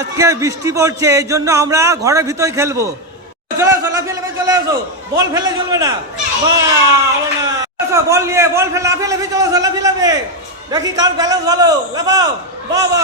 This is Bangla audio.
আজকে বৃষ্টি পড়ছে, এই জন্য আমরা ঘরের ভিতরে খেলবো। চলে আসো, লাফিয়ে লাফিয়ে চলে আসো, বল ফেলে চলবে না। বল নিয়ে বল ফেলে লাফিয়ে লাফিয়ে চলে আসো, লাফিয়ে লাফিয়ে দেখি কার ব্যালেন্স ভালো। লাফাও, বাবা।